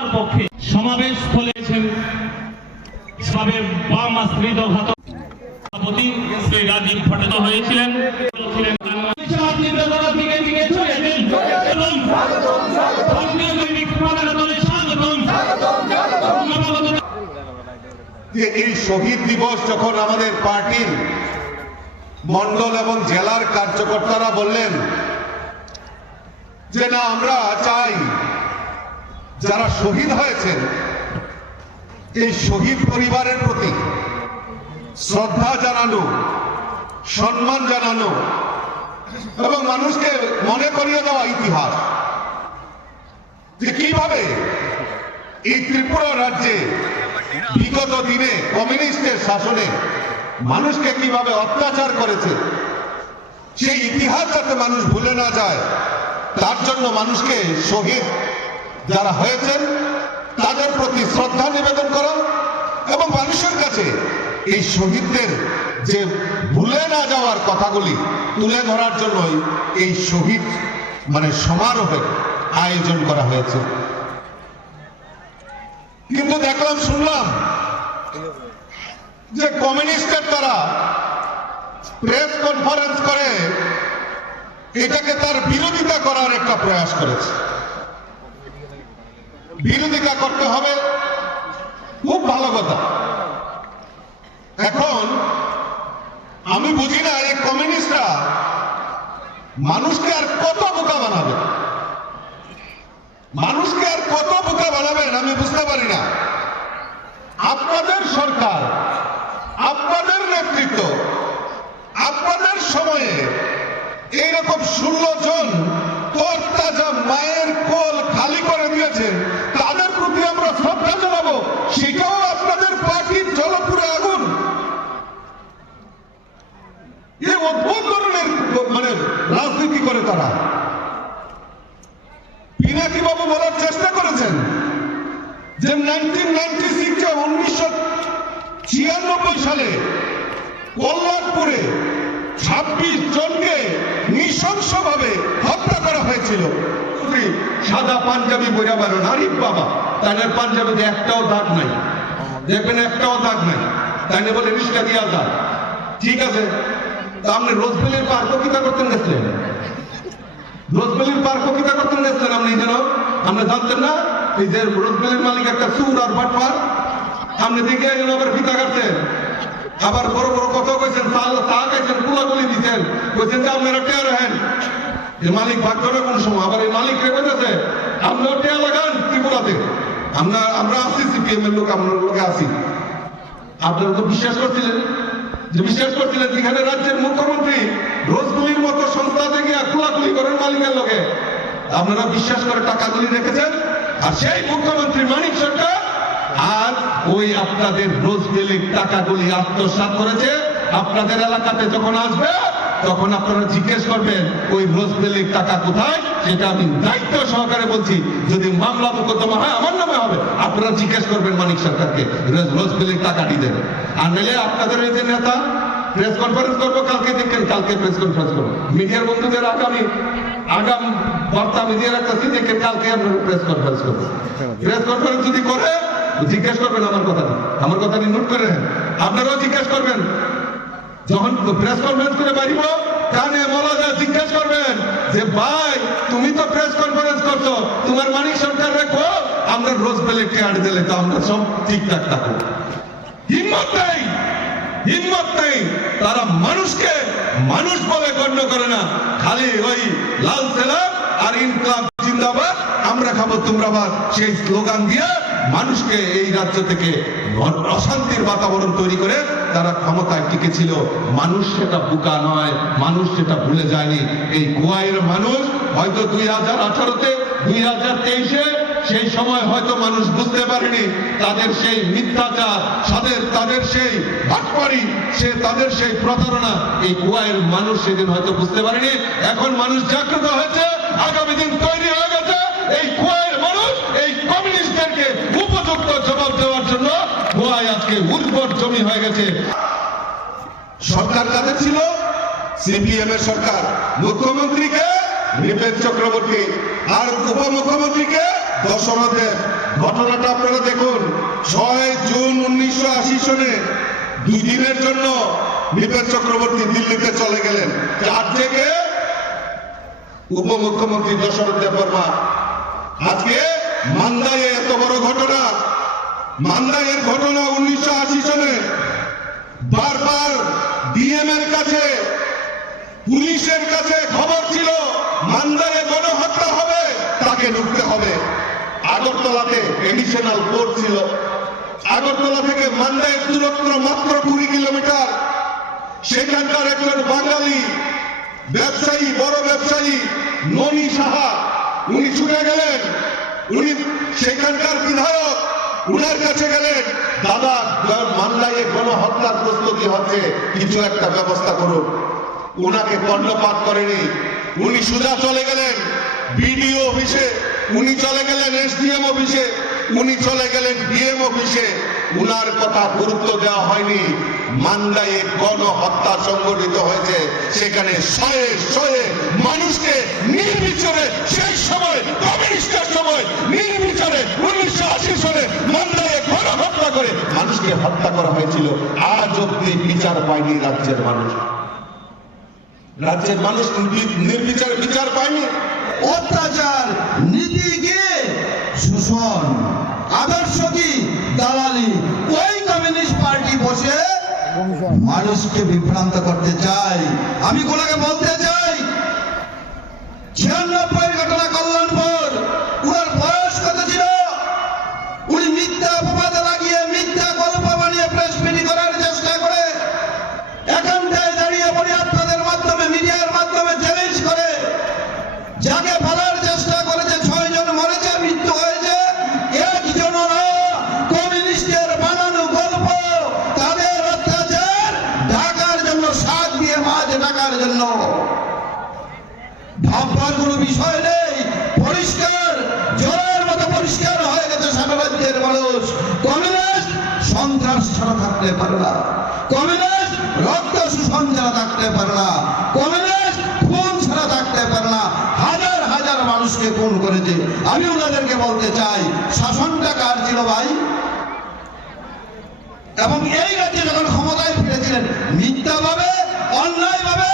বাংলার পক্ষে সমাবেশ স্থলেছেন বাম আশ্রিত সভাপতি শ্রী রাজীব ভট্টাচার্য হয়েছিলেন এই শহীদ দিবস যখন আমাদের পার্টির মন্ডল এবং জেলার কার্যকর্তারা বললেন যে না আমরা চাই যারা শহীদ হয়েছেন এই শহীদ পরিবারের প্রতি শ্রদ্ধা জানানো, সম্মান জানানো এবং মানুষকে মনে করিয়ে দেওয়া ইতিহাস যে কিভাবে এই ত্রিপুরা রাজ্যে বিগত দিনে কমিউনিস্টের শাসনে মানুষকে কিভাবে অত্যাচার করেছে সেই ইতিহাস যাতে মানুষ ভুলে না যায় তার জন্য মানুষকে শহীদ যারা হয়েছেন তাদের প্রতি শ্রদ্ধা নিবেদন করা এবং মানুষের কাছে এই শহীদদের যে ভুলে না যাওয়ার কথাগুলি তুলে ধরার জন্যই এই শহীদ সমারোহের আয়োজন করা হয়েছে। কিন্তু দেখলাম শুনলাম যে কমিউনিস্টের তারা প্রেস কনফারেন্স করে এটাকে তার বিরোধিতা করার একটা প্রয়াস করেছে। বিরোধিতা করতে হবে, খুব ভালো কথা। এখন আমি বুঝি না এই কমিউনিস্টরা মানুষকে আর কত বোকা বানাবে, মানুষকে আর কত বোকা বানাবেন আমি বুঝতে পারি না। আপনাদের সরকার, আপনাদের নেতৃত্ব, আপনাদের সময়ে এইরকম 16 জন তরতাজা মায়ের কোল খালি করে দিয়েছেন, তাদের প্রতি আমরা শ্রদ্ধা জানাবো, সেটাও আপনাদের পার্টির জলপুরে আগুন। এই অদ্ভুত ধরনের রাজনীতি করে তারা। পিনাকি বাবু বলার চেষ্টা করেছেন যে 1996 সালে কল্যাণপুরে 26 জনকে নৃশংসভাবে হত্যা করা হয়েছিল। সাদা পাঞ্জাবি বইরা বেরো নারী বাবা, তাদের পাঞ্জাবিতে একটাও দাগ নাই, দেখবেন একটাও দাগ নাই, তাই না বলে রিস্কা দিয়া যায়। ঠিক আছে, তা আপনি রোজবেলির পার্ক কিতা করতেন গেছিলেন? রোজবেলির পার্ক কিতা করতেন গেছিলেন আপনি? যেন আপনি জানতেন না এই যে রোজবেলির মালিক একটা সুর আর বাটপার, আপনি দেখে আবার ফিতা কাটছেন, আবার বড় বড় কথা কইছেন, চা খাইছেন, কুলাগুলি দিচ্ছেন, কইছেন যে আপনারা টেয়ার হেন। এই মালিক ভাগ করে কোন সময় আবার এই মালিক রেখে গেছে আপনার টেয়া লাগান ত্রিপুরাতে। আমরা আসি সিপিএম এর লোক, আমরা লোকে আসি। আপনারা তো বিশ্বাস করছিলেন যেখানে রাজ্যের মুখ্যমন্ত্রী রোজগুলির মতো সংস্থাতে গিয়ে কুলাকুলি করেন মালিকের লোকে, আপনারা বিশ্বাস করে টাকাগুলি রেখেছেন। আর সেই মুখ্যমন্ত্রী মানিক সরকার আর ওই আপনাদের রোজবেলির টাকাগুলি আত্মসাৎ করেছে। আপনাদের এলাকাতে যখন আসবে তখন আপনারা জিজ্ঞেস করবেন ওই রোজবেলির টাকা কোথায়, সেটা আমি দায়িত্ব সহকারে বলছি। যদি মামলা মোকদ্দমা হয় আমার নামে হবে, আপনারা জিজ্ঞেস করবেন মানিক সরকারকে রোজবেলির টাকা দিবেন। আর নাহলে আপনাদের এই যে নেতা প্রেস কনফারেন্স করবো কালকে, দেখেন কালকে প্রেস কনফারেন্স করবো, মিডিয়ার বন্ধুদের আগাম বার্তা আমি দিয়ে রাখতেছি, দেখেন কালকে আপনারা প্রেস কনফারেন্স করবো। প্রেস কনফারেন্স যদি করে জিজ্ঞেস করবেন আমার কথাটি নোট করে রাখেন। আপনারাও জিজ্ঞেস করবেন যখন প্রেস কনফারেন্স করে বাড়িব, কানে মলাজা জিজ্ঞেস করবেন যে ভাই তুমি তো প্রেস কনফারেন্স করছো, তোমার মানিক সরকার রেখো, আমরা রোজবেলির টেয়ার দিলে তো আমরা সব ঠিকঠাক থাকবো। হিম্মত নেই, তারা মানুষকে মানুষ বলে গণ্য করে না, খালি ওই লাল সেলাম আর ইনকলাব জিন্দাবাদ, আমরা খাবো তোমরা বাদ, সেই স্লোগান দিয়ে মানুষকে এই রাজ্য থেকে অশান্তির বাতাবরণ তৈরি করে তারা ক্ষমতায় টিকেছিল। মানুষ সেটা বোকা নয়, মানুষ সেটা ভুলে যায়নি। এই গোয়াইয়ের মানুষ হয়তো 2018-তে 2023-এ সেই সময় হয়তো মানুষ বুঝতে পারেনি তাদের সেই মিথ্যাচার, তাদের সেই ভাটপাড়ি, তাদের সেই প্রতারণা, এই গোয়াইয়ের মানুষ সেদিন হয়তো বুঝতে পারেনি। এখন মানুষ জাগ্রত হয়েছে, আগামী দিন তৈরি হয়ে গেছে। এই গোয়াইয়ের মানুষ এই কমিউনিস্টদেরকে উপযুক্ত জবাব দেওয়ার জন্য গোয়ায় আজকে উর্বর জমি হয়ে গেছে। সরকার কাদের ছিল? সিপিএম এর সরকার। মুখ্যমন্ত্রীকে নৃপেন চক্রবর্তী আর উপমুখ্যমন্ত্রীকে দশরথ দেব। ঘটনাটা আপনারা দেখুন, 6 জুন 1980 সনে 2 দিনের জন্য নিপেন চক্রবর্তী দিল্লিতে চলে গেলেন। যার থেকে উপমুখ্যমন্ত্রী দশরথ দেববর্মা। আজকে মান্দায়ে এত বড় ঘটনা, মান্দায়ের ঘটনা 1980 সনে বারবার ডিএম এর কাছে, পুলিশের কাছে খবর ছিল মান্দায়ে গণহত্যা হবে, তাকে ঢুকতে হবে। আগরতলাতে এডিশনাল কোর্ট ছিল। আগরতলা থেকে মান্দায়ের দূরত্ব মাত্র 20 কিলোমিটার। সেখানকার একজন বাঙালি ব্যবসায়ী, বড় ব্যবসায়ী ননী সাহা, উনি ছুটে গেলেন। উনি সেখানকার বিধায়ক, উনার কাছে গেলেন, দাদা মান্দায়ে গণহত্যার প্রস্তুতি হচ্ছে, কিছু একটা ব্যবস্থা করুন। উনাকে কর্ণপাত করেনি, উনি সোজা চলে গেলেন বিডিও অফিসে, উনি চলে গেলেন এসডিএম অফিসে, উনি চলে গেলেন ডিএম অফিসে। উনার কথা গুরুত্ব দেওয়া হয়নি। মান্দায়ে গণহত্যা সংগঠিত হয়েছে, সেখানে শয়ে শয়ে মানুষকে নির্বিচারে, সেই সময় কমিউনিস্টের সময় নির্বিচারে 1980 সনে মান্দায়ে গণহত্যা করে মানুষকে হত্যা করা হয়েছিল। আজ অব্দি বিচার পায়নি রাজ্যের মানুষ। রাজ্যের মানুষ নির্বিচারে বিচার পায়নি। অত্যাচার, নীতি কি শোষণ, আদর্শ কি দালালি। ওই কমিউনিস্ট পার্টি বসে মানুষকে বিভ্রান্ত করতে চায়। আমি কোনাকে বলতে চাই, 96 ঘটনা কল্যাণপুর, উনার বয়স কত ছিল? উনি মিথ্যা অপবাদ লাগিয়ে, মিথ্যা গল্প বানিয়ে প্রেস মিটিং করার চেষ্টা করে এখানটায় দাঁড়িয়ে পড়ে আপনাদের মাধ্যমে, মিডিয়ার মাধ্যমে চ্যালেঞ্জ করে যাকে বলার চেষ্টা করেছে 6 জন মরেছে, মৃত্যু হয়েছে, একজন কমিউনিস্টের বানানো গল্প। তাদের অত্যাচার ঢাকার জন্য, শাক দিয়ে মাছ ঢাকার জন্য। ভাববার কোনো বিষয় নেই, পরিষ্কার, জলের মতো পরিষ্কার হয়ে গেছে সারা রাজ্যের মানুষ। কমিউনিস্ট সন্ত্রাস ছাড়া থাকতে পারে না, কমিউনিস্ট রক্ত শোষণ ছাড়া থাকতে পারে না, কমিউনিস্ট খুন ছাড়া থাকতে পারে না। হাজার হাজার মানুষকে খুন করেছে। আমি ওনাদেরকে বলতে চাই, শাসনটা কার ছিল ভাই? এবং এই রাজ্যে যখন ক্ষমতায় ফিরেছিলেন, মিথ্যাভাবে, অন্যায়ভাবে